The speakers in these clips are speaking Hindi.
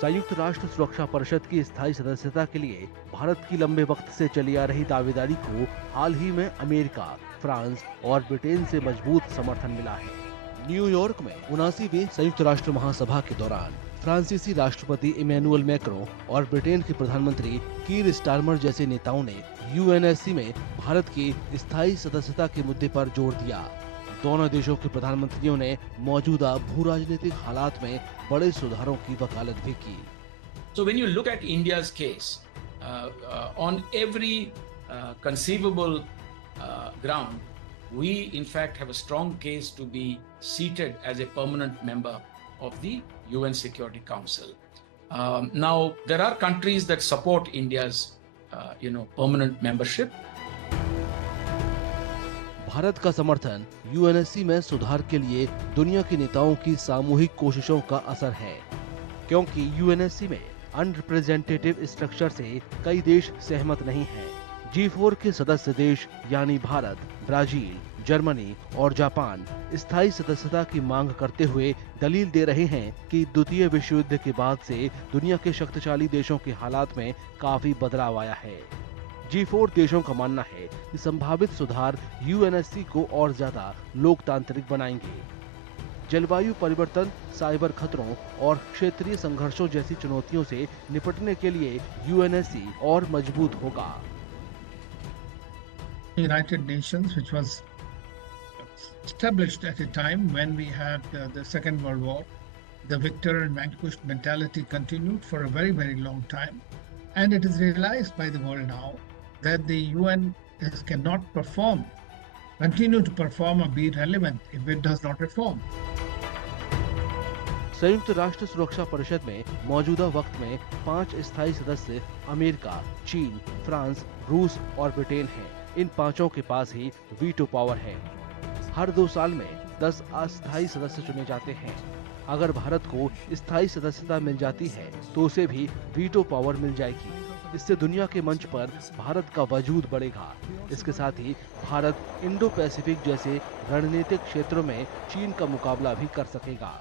संयुक्त राष्ट्र सुरक्षा परिषद की स्थायी सदस्यता के लिए भारत की लंबे वक्त से चली आ रही दावेदारी को हाल ही में अमेरिका, फ्रांस और ब्रिटेन से मजबूत समर्थन मिला है। न्यूयॉर्क में 79वीं संयुक्त राष्ट्र महासभा के दौरान फ्रांसीसी राष्ट्रपति इमैनुअल मैक्रों और ब्रिटेन के प्रधानमंत्री कीर स्टारमर जैसे नेताओं ने यूएनएससी में भारत की स्थायी सदस्यता के मुद्दे पर जोर दिया। दोनों देशों के प्रधानमंत्रियों ने मौजूदा भू राजनीतिक हालात में बड़े सुधारों की वकालत भी की। So when you look at India's case, on every conceivable ground, we in fact have a strong case to be seated as a permanent member of the UN Security Council. Now there are countries that support India's, permanent membership. Bharat का समर्थन यूएनएससी में सुधार के लिए दुनिया के नेताओं की सामूहिक कोशिशों का असर है, क्योंकि यूएनएससी में अनरिप्रेजेंटेटिव स्ट्रक्चर से कई देश सहमत नहीं हैं। G4 के सदस्य देश यानी भारत, ब्राजील, जर्मनी और जापान स्थायी सदस्यता की मांग करते हुए दलील दे रहे हैं कि द्वितीय विश्व युद्ध के बाद से दुनिया के शक्तिशाली देशों के हालात में काफी बदलाव आया है। G4 देशों का मानना है कि संभावित सुधार यूएनएससी को और ज्यादा लोकतांत्रिक बनाएंगे। जलवायु परिवर्तन, साइबर खतरों और क्षेत्रीय संघर्षों जैसी चुनौतियों से निपटने के लिए यूएनएससी और मजबूत होगा। United Nations, which was established at a time when we had the Second World War, the victor and vanquished mentality continued for a very, very long time. And it is realized by the world now that the UN cannot continue to perform or be relevant if it does not reform. संयुक्त राष्ट्र सुरक्षा परिषद में मौजूदा वक्त में 5 स्थायी सदस्य अमेरिका, चीन, फ्रांस, रूस और ब्रिटेन हैं। इन पांचों के पास ही वीटो पावर है। हर 2 साल में 10 अस्थायी सदस्य चुने जाते हैं। अगर भारत को स्थायी सदस्यता मिल जाती है तो उसे भी वीटो पावर मिल जाएगी। इससे दुनिया के मंच पर भारत का वजूद बढ़ेगा। इसके साथ ही भारत इंडो पैसिफिक जैसे रणनीतिक क्षेत्रों में चीन का मुकाबला भी कर सकेगा।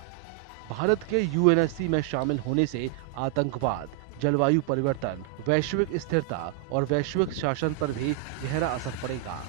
भारत के यूएनएससी में शामिल होने से आतंकवाद, जलवायु परिवर्तन, वैश्विक स्थिरता और वैश्विक शासन पर भी गहरा असर पड़ेगा।